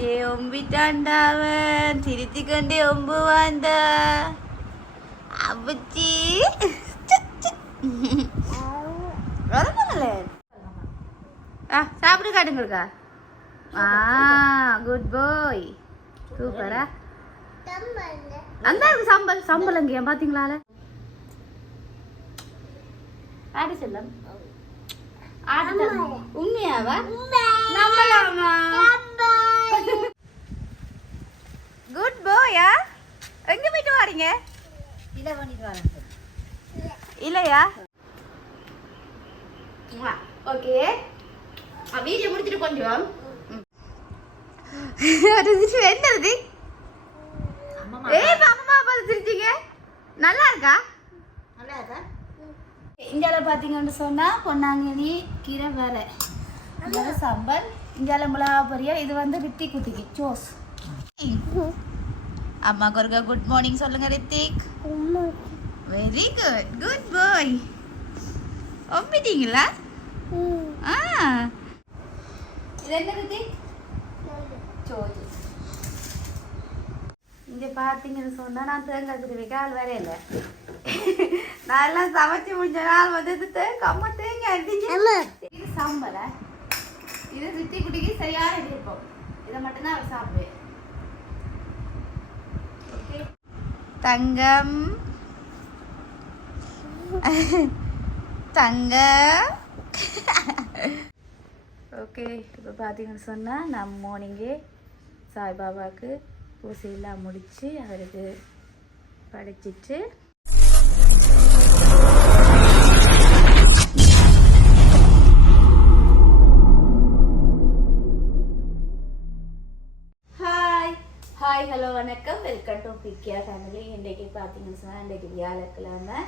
ஏ ஒம்பிட்டாண்டாவன் சிரித்து கொண்டே ஒம்பு வாந்த அப்பச்சி வரமாங்களே ஆ சாப்பிட்டு காட்டுங்களுக்கா ஆ குட் பாய் சூப்பரா அந்த இருக்கு சம்பல் சம்பல் ஆடி செல்லம் ஆடி செல்லம் உண்மையாவா நம்பலாமா குட் பாயா எங்க போயிட்டு வாரீங்க? இல்லையா? ஓகே. வீடியோ முடிச்சிட்டு கொஞ்சம் என்னது ஏய் அம்மா பார்த்து சிரிச்சீங்க நல்லா இருக்கா? நல்லா இருக்கா? இந்தியாவில் பார்த்தீங்கன்னு சொன்னால் பொன்னாங்கண்ணி கீரை வேலை. சாம்பார் இந்தியாவில் மிளகா பொரியல் இது வந்து ரித்தி குத்திக்கு சோஸ் அம்மாக்கு ஒருக்கா குட் மார்னிங் சொல்லுங்க Rithik. Very good good boy ஒப்பிட்டீங்களா? ஆ. இது என்ன ரித்திக்? சோஜி இங்கே பார்த்தீங்கன்னு சொன்னால் நான் தேங்காய் திருவிக்க ஆள் வரையில நான் எல்லாம் சமைச்சு முடிஞ்ச நாள் வந்து இது தேங்காய் அம்மா தேங்காய் இது சாம்பாரா? இது ரித்தி குட்டிக்கு சரியான விருப்பம். இதை மட்டும்தான் அவர் சாப்பிடுவேன். தங்கம். தங்கம் ஓகே இப்போ பார்த்தீங்கன்னு சொன்னால் நான் மார்னிங்கே சாய்பாபாவுக்கு பூசையெல்லாம் முடித்து அவருக்கு படைச்சிட்டு பார்த்தீங்கன்னு சொன்னால் இன்றைக்கு வியாழக்கிழமை.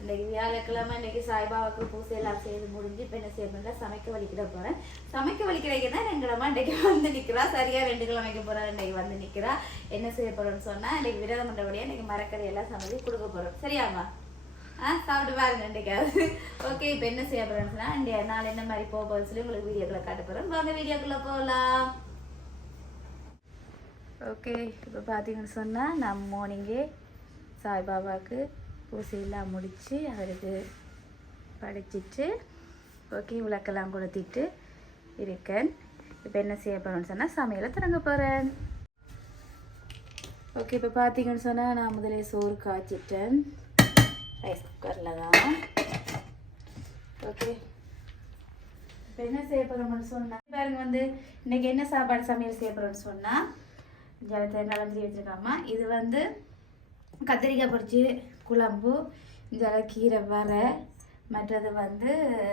இன்றைக்கு வியாழக்கிழமை இன்றைக்கி சாய்பாபாவுக்கு பூசை எல்லாம் செய்து முடிஞ்சு இப்போ என்ன செய்யணும்னா சமைக்க வலிக்கிட போகிறேன் சமைக்க வலிக்கிறதுக்கு தான் ரெண்டு கிழமை வந்து நிற்கிறா சரியாக ரெண்டு கிழமைக்கு போகிறா இன்றைக்கி வந்து நிற்கிறா என்ன செய்ய போகிறோம்னு சொன்னால் இன்றைக்கு விரதம் பண்ணுறபடியாக இன்றைக்கி மரக்கறி எல்லாம் சமைச்சு கொடுக்க போகிறோம் சரியாம்மா? ஆ சாப்பிட்டு பாருங்க இன்றைக்காவது ஓகே இப்போ என்ன செய்ய போகிறேன்னு சொன்னால் இன்றைய நாள் என்ன மாதிரி போக போகுதுன்னு சொல்லி உங்களுக்கு வீடியோக்குள்ளே காட்ட போகிறோம் வாங்க வீடியோக்குள்ளே போகலாம் ஓகே இப்போ பார்த்தீங்கன்னு சொன்னால் நான் மார்னிங்கே சாய்பாபாவுக்கு பூசையெல்லாம் முடித்து அவருக்கு படைச்சிட்டு ஓகே விளக்கெல்லாம் கொளுத்திட்டு இருக்கேன். இப்போ என்ன செய்ய போகிறேன்னு சொன்னால் சமையலை தொடங்க போகிறேன் ஓகே இப்போ பார்த்தீங்கன்னு சொன்னால் நான் முதலே சோறு காய்ச்சிட்டேன். ரைஸ் குக்கரில் தான். ஓகே இப்போ என்ன செய்ய போகிறோம்னு சொன்னால் பாருங்க வந்து இன்னைக்கு என்ன சாப்பாடு சமையல் செய்ய போகிறோம்னு சொன்னால் ஜலத்தை கலந்து வச்சுருக்காமா இது வந்து கத்திரிக்காய் பொரிச்சு குழம்பு இந்த கீரை வரை மற்றது வந்து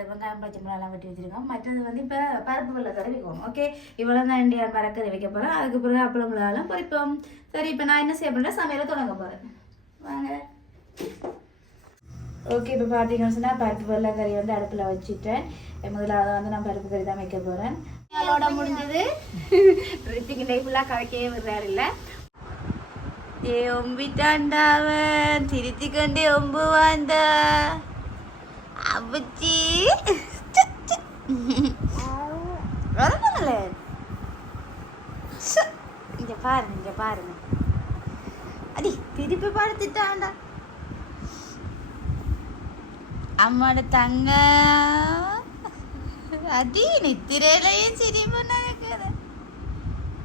வெங்காயம் பச்சை மிளகாலாம் வெட்டி வச்சுருக்கோம். மற்றது வந்து இப்போ பருப்பு வெள்ளை கறி ஓகே இவ்வளோ தான் இண்டியா மரக்கறி வைக்க போகிறோம் அதுக்கு பிறகு அப்பளம் மிளகாலாம் பொரிப்போம். சரி இப்போ நான் என்ன செய்ய போகிறேன் சமையலை தொடங்க போகிறேன் வாங்க. ஓகே இப்போ பார்த்தீங்கன்னு சொன்னால் பருப்பு வெள்ளை கறி வந்து அடுப்பில் வச்சுட்டேன். முதலாவது வந்து நான் பருப்பு கறி தான் வைக்க போகிறேன் அதோட முடிஞ்சது. ரித்திக்கு டே ஃபுல்லாக கதைக்கவே விடுறாரு இல்லை? ஏ ஒம்பிட்டாண்டாவன் சிரித்து கொண்டே ஒம்பு வாந்த அப்பச்சி வரமாங்களே இங்க பாருங்க இங்க பாருங்க அடி திருப்பி படுத்துட்டான்டா அம்மாட தங்க அடி நித்திரையிலையும் சிரிப்பு நடக்குது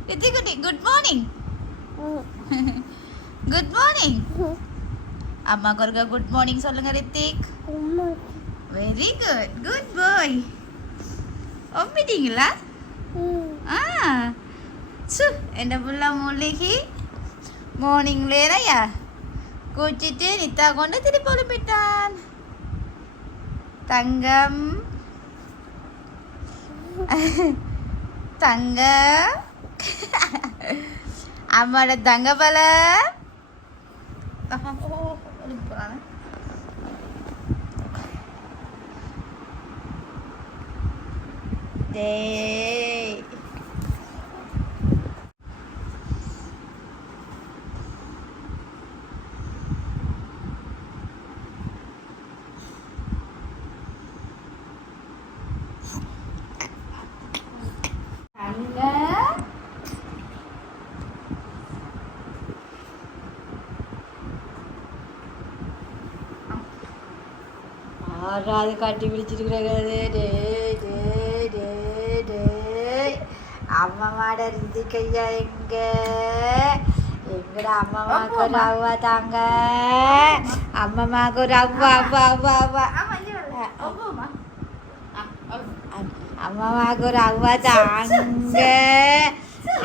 குட்டி good morning Good morning. Amma korga good morning solong Rithik. Very good. Good boy. Ombi tinggi lah. Ah. So, enda pula mulihi. Morning le ya. Kunci te ni tak guna tadi pola. Tanggam. Tangga. Amma ada tangga Aha, oo, oh, alam ko na. Then, யாராவது கட்டி பிடிச்சிருக்கிறது டே டே டே டே அம்மா மாட இருந்து கையா எங்க எங்கட அம்மாமாக்கு ஒரு அவ்வா தாங்க அம்மாமாக்கு ஒரு அவ்வா அவ்வா அவ்வா அவ்வா ஆமா இங்க வர அவ்வளோமா அம்மாமாக்கு ஒரு அவ்வா தாங்க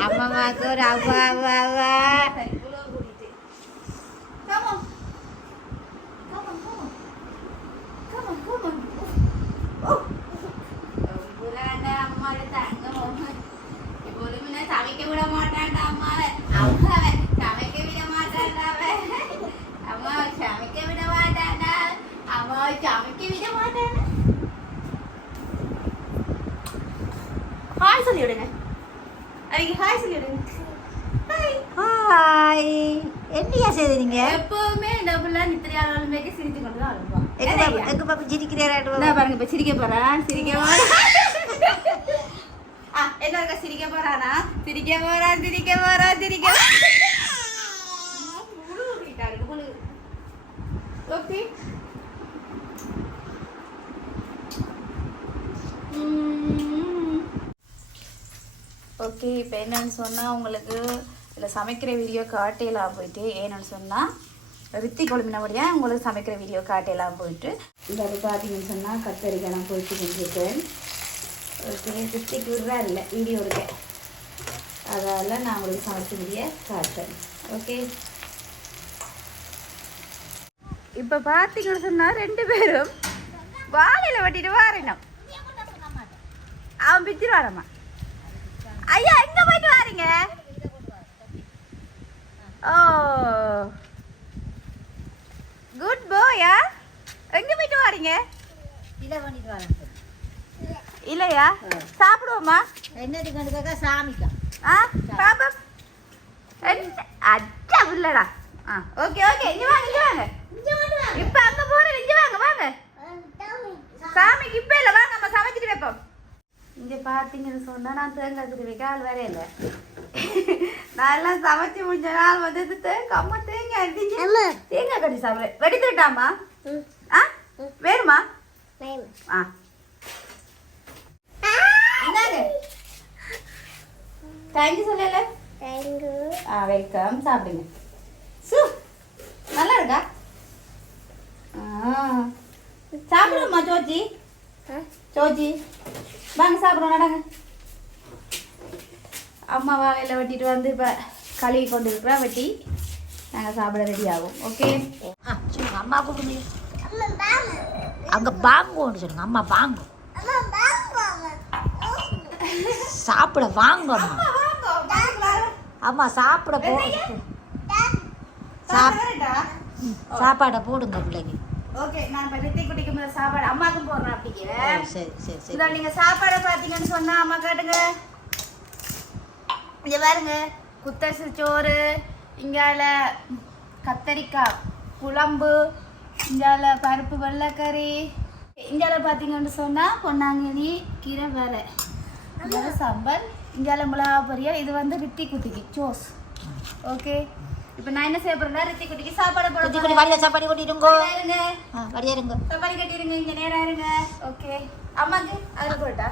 அம்மாமாக்கு ஒரு அவ்வா அவ்வா அவ்வா நித்திரையாளுமே சிரித்து கொண்டு தான் அழுவான் எங்க பாப்பா எங்க பாப்பா சிரிக்கிறாரு நான் பாருங்க இப்ப சிரிக்க போறான் சிரிக்க போறான் ஆ, என்ன இருக்கா சிரிக்க போறானா சிரிக்க போறான் சிரிக்க போறான் சிரிக்க ஓகே ஓகே இப்போ என்னன்னு சொன்னால் உங்களுக்கு இதில் சமைக்கிற வீடியோ காட்டையெல்லாம் போயிட்டு ஏன்னு சொன்னால் ரித்தி முடியாது உங்களுக்கு சமைக்கிற வீடியோ காட்டையெல்லாம் போயிட்டு இந்த அது பார்த்தீங்கன்னு சொன்னால் கத்தரிக்கெல்லாம் போயிட்டு செஞ்சுருக்கேன் ஓகே ரித்திக்கு விடுறா இல்லை வீடியோ இருக்கேன் அதால் நான் உங்களுக்கு சமைச்ச வீடியோ காட்டுறேன் ஓகே இப்போ பார்த்தீங்கன்னு சொன்னால் ரெண்டு பேரும் வாழையில் வட்டிட்டு வாரணும். அவன் பிச்சிரு வாரம்மா ஐயா எங்கே போயிட்டு வாரீங்க. ஓ குட் போயா எங்க போயிட்டு வாரீங்க? இதை பண்ணிட்டு வரேன். இல்லையா? சாப்பிடுவோமா? என்னதுக்கு கண்டுக்காக்கா சாமிக்கா. ஆ பாப்பம் அச்சா இல்லடா ஆ ஓகே ஓகே இங்க வாங்க இங்க வாங்க. இப்ப அங்க போறேன் இங்க வாங்க வாங்க. சாமிக்கு இப்ப இல்ல வாங்க நம்ம சமைச்சிட்டு வைப்போம். இங்க பாத்தீங்கன்னு சொன்னா நான் தேங்காய் திருவி கால் வரையில நான் எல்லாம் சமைச்சு முடிஞ்ச நாள் வந்து தேங்காய் அம்மா தேங்காய் தேங்காய் கட்டி சாப்பிடுறேன் வெடி தட்டாமா ஆ வேணுமா? ஆ. தேங்க்யூ சொல்லல. ஆ வெல்கம் சாப்பிடுங்க. சு நல்லா இருக்கா? சாப்பிடுமா சோச்சி சோச்சி வாங்க சாப்பிடுவோம் நடங்க. அம்மா வாழையில் வெட்டிட்டு வந்து இப்போ கழுவி கொண்டு இருக்கிறா வெட்டி. நாங்கள் சாப்பிட ரெடி ஆகும். ஓகே அம்மா கூப்பிடுங்க. அங்க பாங்குன்னு சொல்லுங்க. அம்மா பாங்கு. சாப்பிட வாங்க அம்மா. அம்மா சாப்பிட போ சாப்பாடை போடுங்க பிள்ளைங்க. ஓகே நான் இப்போ ரித்தி குட்டிக்கு சாப்பாடு அம்மாக்கும் போடுறேன் அப்படிங்க சரி சரி சரி. இதில் நீங்கள் சாப்பாடை பார்த்தீங்கன்னு சொன்னால் அம்மா காட்டுங்க. இங்கே பாருங்க. குத்தரிசி சோறு இங்கால கத்தரிக்காய் குழம்பு இங்கால பருப்பு வெள்ளைக்கறி. இங்கால பார்த்தீங்கன்னு சொன்னால் பொன்னாங்கண்ணி கீரை வேலை இங்கால சாம்பார் இங்கால மிளகா பொரியல். இது வந்து ரித்தி குட்டிக்கு சோஸ் ஓகே? இப்போ நான் என்ன செய்ய போறேன்னா ரித்தி குட்டிக்கு சாப்பாடு போட குட்டி குட்டி வடிவ சாப்பாடு கொட்டிடுங்கோ. இருங்க. ஆ வடியா இருங்க. சாப்பாடு கட்டிடுங்க இங்க நேரா இருங்க. ஓகே? அம்மாக்கு அதில் போட்டா?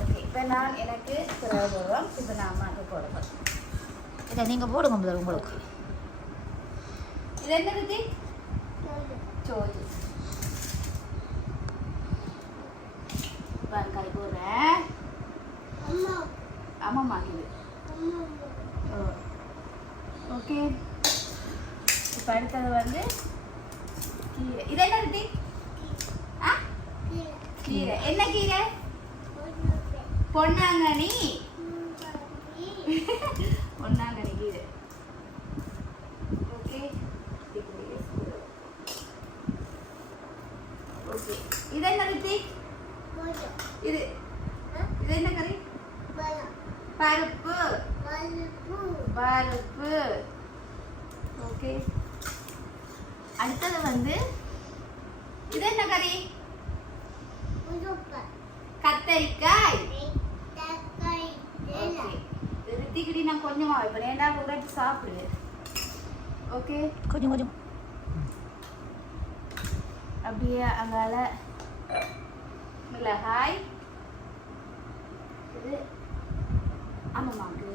ஓகே இப்போ நான் எனக்கு சிறகு போடுறோம் இப்போ நான் அம்மாவுக்கு போட போகிறேன் இதை நீங்க போடுங்க உங்களுக்கு. இது என்ன ரித்தி? சோறு வெங்காய் போடுறேன் ஆமாம்மா இது ஓகே இப்போ அடுத்தது வந்து கீரை இது என்ன ரித்தி ஆ கீரை என்ன கீரை பொன்னாங்கண்ணி பொன்னாங்கண்ணி கீரை ஓகே ஓகே இது என்ன ரித்தி இது இது என்ன கறி? பருப்பு. பருப்பு. ஓகே. அடுத்தது வந்து இது என்ன கறி? கத்தரிக்காய். ரித்திக்கிடி நான் கொஞ்சமா வைப்பேன் ஏன்டா உடச்சு சாப்பிடு. ஓகே. கொஞ்சம் கொஞ்சம். அப்படியே அங்கால மிளகாய் இது ஆமாம்மாக்கு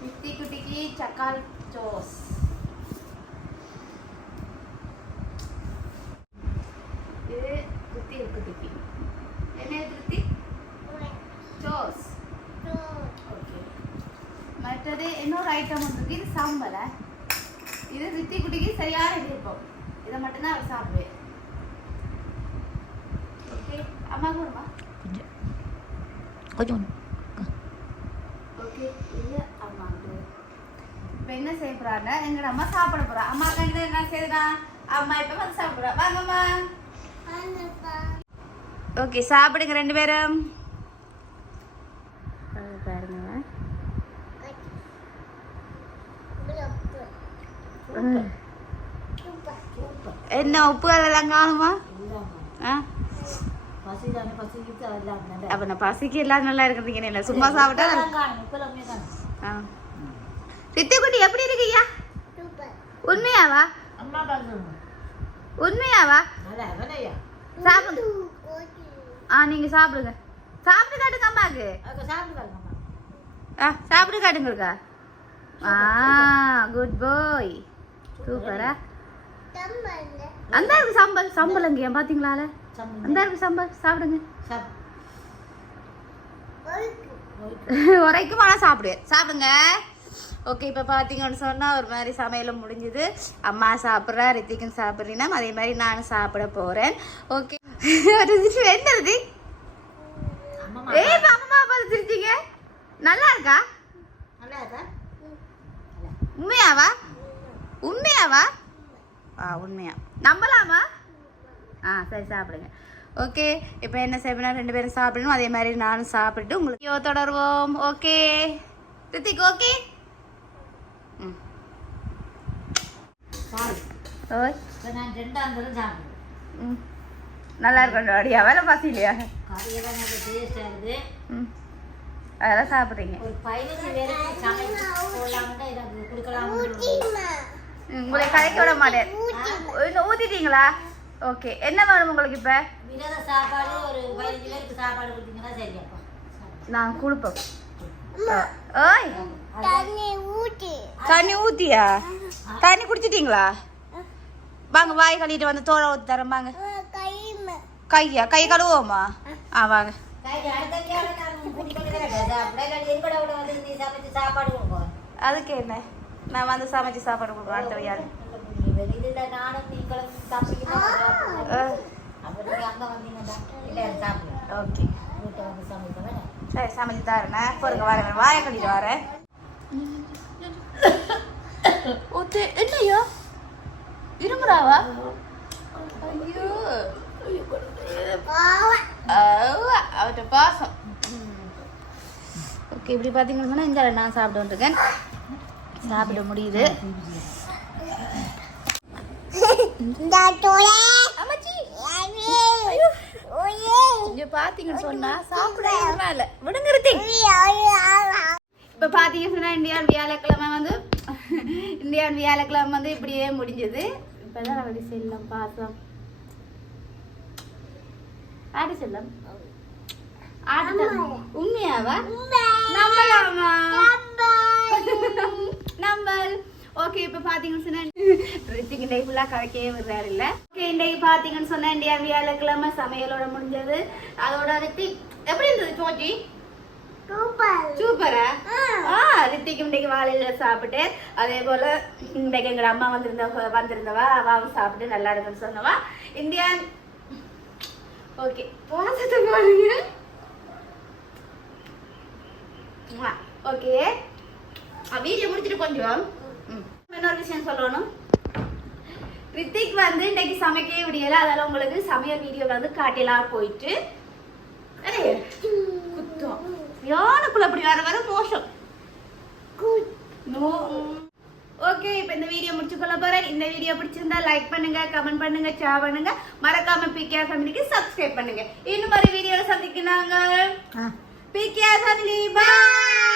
குட்டி குட்டிக்கு சக்கால் சோஸ் இது குத்தி குட்டிக்கு என்ன குத்தி சோஸ் ஓகே மற்றது இன்னொரு ஐட்டம் இருக்கு இது சாம்பலை இது ரித்தி குட்டிக்கு சரியான இது இருக்கும் இதை மட்டும்தான் அவர் சாப்பிடுவேன் ஓகே அம்மா கூடமா கொஞ்சம் கொஞ்சம் என்ன செய்ய போறாங்க அம்மா சாப்பிட போறா அம்மா கண்டு என்ன செய்யுறா அம்மா இப்போ வந்து சாப்பிடுறா வாங்கம்மா ஓகே சாப்பிடுங்க ரெண்டு பேரும் பாருங்க என்ன உப்பு அதெல்லாம் காணுமா ஆ பசிதானே பசிக்கிட்டு அதெல்லாம் நல்லா அப்ப நான் பசிக்கு எல்லாம் நல்லா இருக்கிறீங்க இல்லை சும்மா சாப்பிட்டா சித்திக்குட்டி எப்படி இருக்கீங்க உண்மையாவா? உண்மையாவா? சாப்பிடுங்க ஆ நீங்க சாப்பிடுங்க. சாப்பிட்டு காட்டுங்க அம்மாக்கு ஆ சாப்பிட்டு காட்டுங்கக்கா ஆ குட் பாய் சூப்பரா. அந்த சாம்பல் சாம்பல் அங்கேயா பாத்தீங்களால அந்த இருக்கு சாம்பல் சாப்பிடுங்க. சாப் உரைக்கும் ஆனால் சாப்பிடு. சாப்பிடுங்க. ஓகே இப்போ பார்த்தீங்கன்னு சொன்னால் ஒரு மாதிரி சமையலும் முடிஞ்சுது. அம்மா சாப்பிட்றா ரித்திக்கும் சாப்பிட்றீங்கன்னா அதே மாதிரி நானும் சாப்பிட போகிறேன் ஓகே என்னது இப்ப அம்மா பார்த்து சிரிச்சீங்க நல்லா இருக்கா? நல்லா இருக்கா? உண்மையாவா? உண்மையாவா? ஆ உண்மையா. நம்பலாமா? ஆ சரி சாப்பிடுங்க. ஓகே இப்போ என்ன செய்யணும் ரெண்டு பேரும் சாப்பிடணும். அதே மாதிரி நானும் சாப்பிட்டு உங்களுக்கு ஐயோ, தொடருவோம். ஓகே? ரித்திக் ஓகே? ம். ம். நல்லா இருக்கணும் அடியா. வேலை பாசி இல்லையா? அதெல்லாம் சாப்பிட்றீங்க. உங்களை கலைக்க விட மாட்டேன். இன்னும் ஊற்றிட்டீங்களா ஓகே. என்ன வேணும் உங்களுக்கு இப்போ? விரத சாப்பாடு ஒரு பதினஞ்சு பேருக்கு சாப்பாடு கொடுத்தீங்கன்னா சரியாப்பா நான் கொடுப்போம் ஓய் தண்ணி ஊத்தியா? தண்ணி குடிச்சிட்டீங்களா? வாங்க வாய் கழுவிட்டு வந்து தோழ ஊற்றி தரேன் வாங்க. கையா? கை கழுவோமா? ஆ. வாங்க. அதுக்கு என்ன? நான் வந்து சமைச்சு சாப்பாடு கொடுக்குறேன் அடுத்த வையாள் சரி சமைச்சு தரேன் பொறுங்க வரேன் வாயை கழுவிட்டு வரேன் என்னையோ இருமுறாவா ஐயோ ஆவா, அவர்ட்ட பாசம் ஓகே இப்படி பார்த்தீங்கன்னு சொன்னால் இந்த நான் சாப்பிட்டு வந்துருக்கேன் சாப்பிட முடியுது. இங்க பாத்தீங்கன்னு சொன்னா சாப்பிடவே இல்லை. விடுங்க. இப்ப பாத்தீங்கன்னு சொன்னா இந்தியான் வியாழக்கிழமை வந்து இந்தியான் வியாழக்கிழமை வந்து இப்படியே முடிஞ்சது. இப்பதான் அப்படி செல்லம் செல்லம். ஆடு செல்லம். உண்மையாவா? நம்பலாமா? நம்பல். ஓகே இப்போ பார்த்தீங்கன்னு சொன்னா ரித்திக் இன்றைக்கு ஃபுல்லாக கதைக்கவே விடுறாரு இல்லை ஓகே இன்றைக்கு பார்த்தீங்கன்னு சொன்னா இந்தியா வியாழக்கிழமை சமையலோட முடிஞ்சது. அதோட ரித்திக் எப்படி இருந்தது சோஜி? சூப்பரா. ஆ. ரித்திக் இன்றைக்கு வாழையில சாப்பிட்டு அதே போல இன்றைக்கு எங்க அம்மா வந்திருந்த வந்திருந்தவா அவாவும் சாப்பிட்டு நல்லா இருக்குன்னு சொன்னவா. இந்தியான் ஓகே பாசத்தை பாருங்க. ஓகே வீடியோ முடிச்சிட்டு கொஞ்சம். இன்னொரு விஷயம் சொல்லணும். ரித்திக் வந்து இன்னைக்கு சமைக்கவே முடியல. அதனால உங்களுக்கு சமையல் வீடியோ வந்து காட்டிலாம் போயிட்டு. குத்தம். யானைக்குள்ள அப்படி வர வர மோசம்? ஓகே இப்போ இந்த வீடியோ முடிச்சு கொள்ள போறேன். இந்த வீடியோ பிடிச்சிருந்தா லைக் பண்ணுங்க கமெண்ட் பண்ணுங்க ஷேர் பண்ணுங்க. மறக்காம பிகேஆர் ஃபேமிலிக்கு சப்ஸ்கிரைப் பண்ணுங்க. இன்னும் ஒரு வீடியோல சந்திக்கிறாங்க பிகேஆர் ஃபேமிலி பாய்